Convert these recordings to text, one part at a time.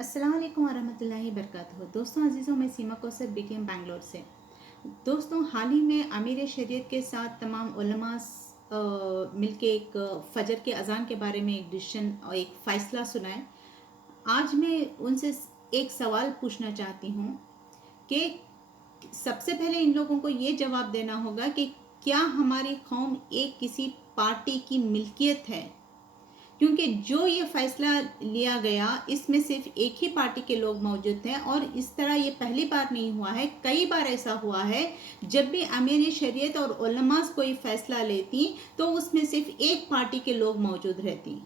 अस्सलाम वालेकुम वरहमतुल्लाहि वबरकातुहू। दोस्तों अजीज़ों, मैं सीमा कौसर बीटीएम बैंगलोर से। दोस्तों, हाल ही में अमीर शरीयत के साथ तमाम उलमा मिलके एक फजर के अज़ान के बारे में एक डिसीजन और एक फ़ैसला सुनाए। आज मैं उनसे एक सवाल पूछना चाहती हूँ कि सबसे पहले इन लोगों को ये जवाब देना होगा कि क्या हमारी कौम एक किसी पार्टी की मिल्कियत है? क्योंकि जो ये फैसला लिया गया इसमें सिर्फ एक ही पार्टी के लोग मौजूद थे और इस तरह ये पहली बार नहीं हुआ है, कई बार ऐसा हुआ है। जब भी अमीर शरीयत और उलमास कोई फैसला लेती तो उसमें सिर्फ एक पार्टी के लोग मौजूद रहती।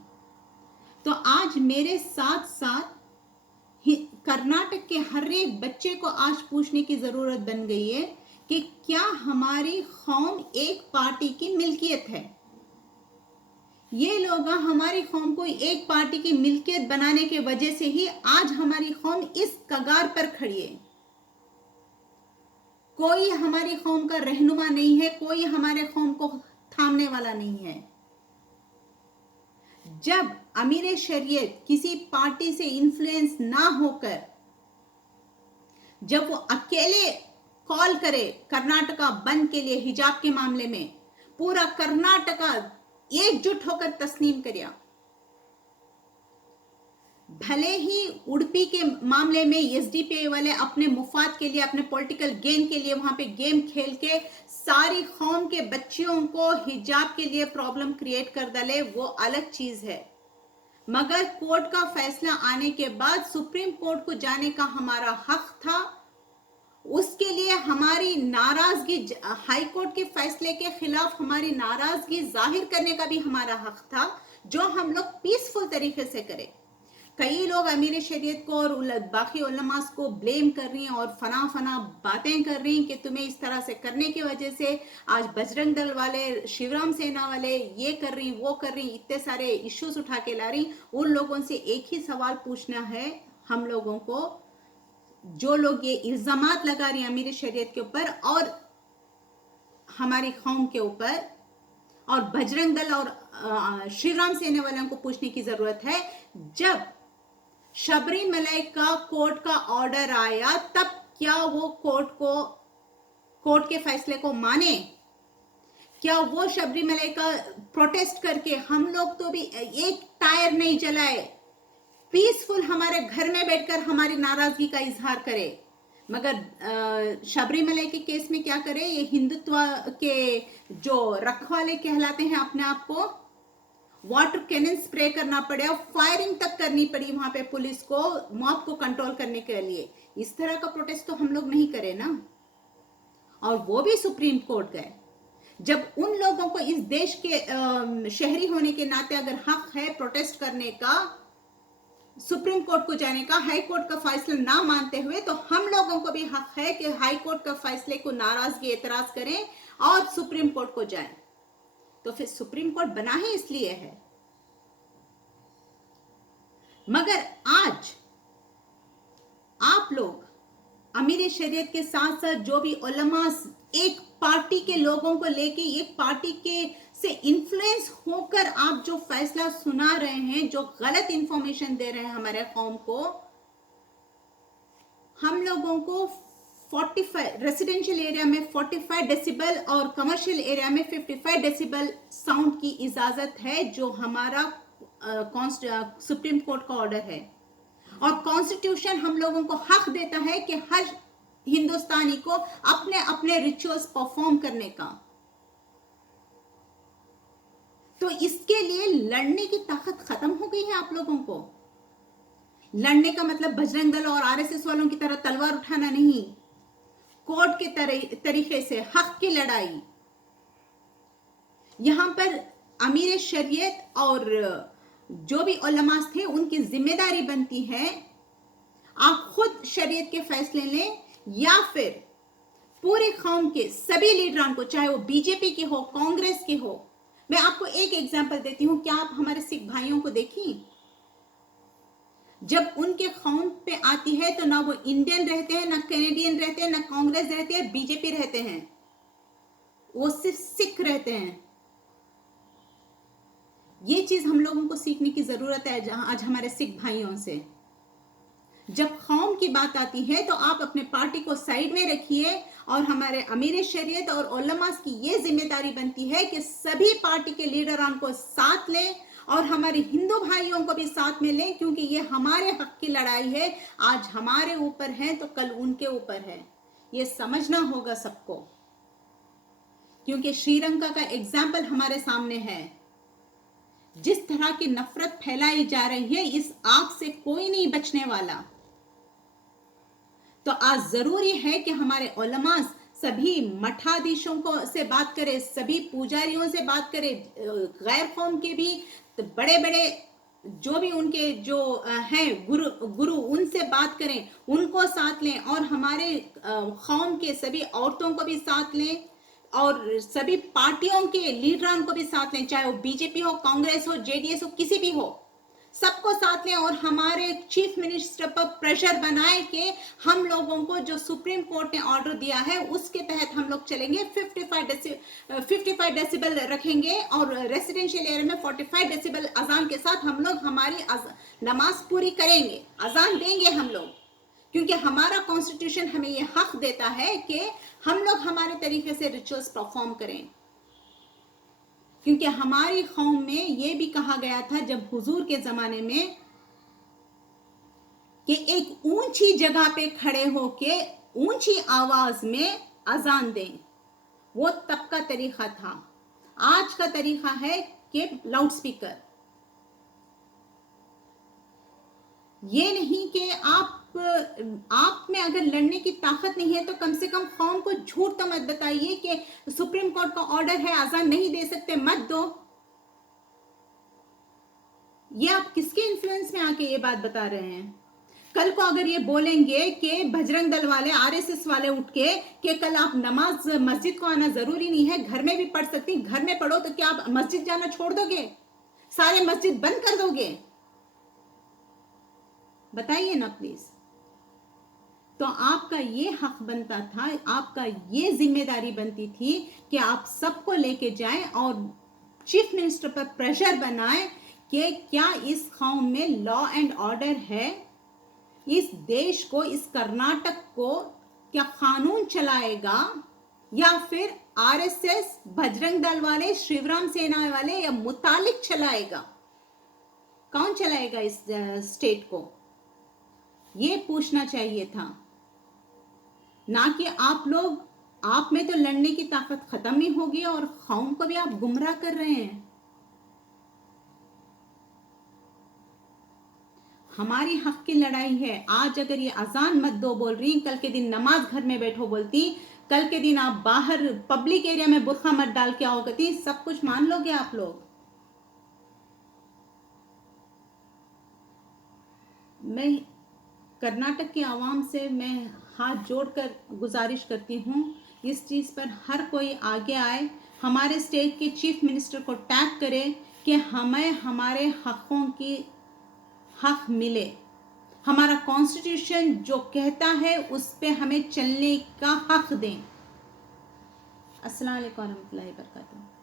तो आज मेरे साथ साथ कर्नाटक के हर एक बच्चे को आज पूछने की ज़रूरत बन गई है कि क्या हमारी कौम एक पार्टी की मिल्कियत है? ये लोग हमारी कौम को एक पार्टी की मिल्कियत बनाने के वजह से ही आज हमारी कौम इस कगार पर खड़ी है। कोई हमारी कौम का रहनुमा नहीं है, कोई हमारे कौम को थामने वाला नहीं है। जब अमीर शरीयत किसी पार्टी से इन्फ्लुएंस ना होकर जब वो अकेले कॉल करे कर्नाटका बंद के लिए हिजाब के मामले में, पूरा कर्नाटका एकजुट होकर तस्लीम किया। भले ही उडुपी के मामले में एसडीपीआई वाले अपने मुफाद के लिए, अपने पॉलिटिकल गेन के लिए वहां पे गेम खेल के सारी कौम के बच्चियों को हिजाब के लिए प्रॉब्लम क्रिएट कर डाले, वो अलग चीज है। मगर कोर्ट का फैसला आने के बाद सुप्रीम कोर्ट को जाने का हमारा हक था। उसके लिए हमारी नाराजगी, हाई कोर्ट के फैसले के खिलाफ हमारी नाराजगी जाहिर करने का भी हमारा हक था, जो हम लोग पीसफुल तरीके से करें। कई लोग अमीर शरीयत को और बाकी उलमास को ब्लेम कर रही हैं और फना फना बातें कर रही हैं कि तुम्हें इस तरह से करने की वजह से आज बजरंग दल वाले, शिवराम सेना वाले ये कर रही, वो कर रही, इतने सारे इश्यूज उठा के ला रही। उन लोगों से एक ही सवाल पूछना है हम लोगों को, जो लोग ये इल्जामात लगा रही हैं अमीर शरीयत के ऊपर और हमारी कौम के ऊपर, और बजरंग दल और श्री राम सेना वालों को पूछने की जरूरत है। जब शबरीमलाई का कोर्ट का ऑर्डर आया तब क्या वो कोर्ट के फैसले को माने? क्या वो शबरीमलाई का प्रोटेस्ट करके, हम लोग तो भी एक टायर नहीं जलाए, पीसफुल हमारे घर में बैठकर हमारी नाराजगी का इजहार करे। मगर शबरीमलाई के केस में क्या करे, ये हिंदुत्व के जो रखवाले कहलाते हैं अपने आप को, वाटर कैनन स्प्रे करना पड़े और फायरिंग तक करनी पड़ी वहां पे पुलिस को, मॉब को कंट्रोल करने के लिए। इस तरह का प्रोटेस्ट तो हम लोग नहीं करे ना, और वो भी सुप्रीम कोर्ट गए। जब उन लोगों को इस देश के शहरी होने के नाते अगर हक है प्रोटेस्ट करने का, सुप्रीम कोर्ट को जाने का, हाई कोर्ट का फैसला ना मानते हुए, तो हम लोगों को भी हक है कि हाई कोर्ट का फैसले को नाराजगी एतराज करें और सुप्रीम कोर्ट को जाएं। तो फिर सुप्रीम कोर्ट बना ही इसलिए है। मगर आज आप लोग अमीर शरीयत के साथ साथ जो भी उलमा एक पार्टी के लोगों को लेके, एक पार्टी के से इन्फ्लुएंस होकर आप जो फैसला सुना रहे हैं, जो गलत इंफॉर्मेशन दे रहे हैं हमारे कौम को, हम लोगों को 45 रेसिडेंशियल एरिया में 45 डेसिबल और कमर्शियल एरिया में 55 डेसिबल साउंड की इजाजत है, जो हमारा सुप्रीम कोर्ट का ऑर्डर है। और कॉन्स्टिट्यूशन हम लोगों को हक देता है कि हर हिंदुस्तानी को अपने अपने रिचुअल्स परफॉर्म करने का। तो इसके लिए लड़ने की ताकत खत्म हो गई है आप लोगों को। लड़ने का मतलब बजरंग दल और आरएसएस वालों की तरह तलवार उठाना नहीं, कोर्ट के तरीके से हक की लड़ाई। यहां पर अमीर शरीयत और जो भी उलमास थे उनकी जिम्मेदारी बनती है, आप खुद शरीयत के फैसले लें या फिर पूरे कौम के सभी लीडरों को, चाहे वो बीजेपी के हो, कांग्रेस के हो। मैं आपको एक एग्जांपल देती हूं, क्या आप हमारे सिख भाइयों को देखी, जब उनके कौम पे आती है तो ना वो इंडियन रहते हैं, ना कैनेडियन रहते हैं, ना कांग्रेस रहते हैं, बीजेपी रहते हैं, वो सिर्फ सिख रहते हैं। ये चीज हम लोगों को सीखने की जरूरत है आज हमारे सिख भाइयों से। जब कौम की बात आती है तो आप अपने पार्टी को साइड में रखिए और हमारे अमीर शरीयत और उलमास की ये जिम्मेदारी बनती है कि सभी पार्टी के लीडरान को साथ लें और हमारे हिंदू भाइयों को भी साथ में लें, क्योंकि ये हमारे हक की लड़ाई है। आज हमारे ऊपर है तो कल उनके ऊपर है, ये समझना होगा सबको, क्योंकि श्रीलंका का एग्जाम्पल हमारे सामने है। जिस तरह की नफरत फैलाई जा रही है, इस आग से कोई नहीं बचने वाला। तो आज जरूरी है कि हमारे उलमास सभी मठाधीशों को से बात करें, सभी पुजारियों से बात करें, गैर कौम के भी बड़े बड़े जो भी उनके जो हैं गुरु उनसे बात करें, उनको साथ लें और हमारे कौम के सभी औरतों को भी साथ लें और सभी पार्टियों के लीडरान को भी साथ लें, चाहे वो बीजेपी हो, कांग्रेस हो, जेडीएस हो, किसी भी हो, सबको साथ लें और हमारे चीफ मिनिस्टर पर प्रेशर बनाए कि हम लोगों को जो सुप्रीम कोर्ट ने ऑर्डर दिया है उसके तहत हम लोग चलेंगे। 55 डेसिबल रखेंगे और रेसिडेंशियल एरिया में 45 डेसिबल अजान के साथ हम लोग हमारी नमाज पूरी करेंगे, अजान देंगे हम लोग, क्योंकि हमारा कॉन्स्टिट्यूशन हमें ये हक देता है कि हम लोग हमारे तरीके से रिचुअल्स परफॉर्म करें। क्योंकि हमारी कौम में ये भी कहा गया था जब हुजूर के जमाने में कि एक ऊंची जगह पे खड़े होके ऊंची आवाज में अजान दें, वो तब का तरीका था। आज का तरीका है कि लाउड स्पीकर। ये नहीं कि आप में अगर लड़ने की ताकत नहीं है तो कम से कम कौम को झूठ तो मत बताइए कि सुप्रीम कोर्ट का ऑर्डर है, आजान नहीं दे सकते, मत दो। ये आप किसके इन्फ्लुएंस में आके ये बात बता रहे हैं? कल को अगर ये बोलेंगे कि बजरंग दल वाले, आरएसएस वाले उठ के कि कल आप नमाज मस्जिद को आना जरूरी नहीं है, घर में भी पढ़ सकती, घर में पढ़ो, तो क्या आप मस्जिद जाना छोड़ दोगे? सारे मस्जिद बंद कर दोगे? बताइए ना प्लीज। तो आपका ये हक बनता था, आपका ये जिम्मेदारी बनती थी कि आप सबको लेके जाएं और चीफ मिनिस्टर पर प्रेशर बनाएं कि क्या इस कौम में लॉ एंड ऑर्डर है, इस देश को, इस कर्नाटक को क्या कानून चलाएगा या फिर आरएसएस, बजरंग दल वाले, शिवराम सेना वाले या मुतालिक चलाएगा? कौन चलाएगा इस स्टेट को? ये पूछना चाहिए था, ना कि आप लोग, आप में तो लड़ने की ताकत खत्म ही होगी और कौम को भी आप गुमराह कर रहे हैं। हमारी हक की लड़ाई है। आज अगर ये अजान मत दो बोल रही, कल के दिन नमाज घर में बैठो बोलती, कल के दिन आप बाहर पब्लिक एरिया में बुर्खा मत डाल के आओ करती, सब कुछ मान लोगे आप लोग? मैं कर्नाटक की आवाम से मैं हाथ जोड़कर गुजारिश करती हूँ, इस चीज़ पर हर कोई आगे आए, हमारे स्टेट के चीफ मिनिस्टर को टैग करे कि हमें हमारे हकों की हक मिले। हमारा कॉन्स्टिट्यूशन जो कहता है उस पे हमें चलने का हक दें। अस्सलाम वालेकुम रहमतुल्लाहि व बरकातहू।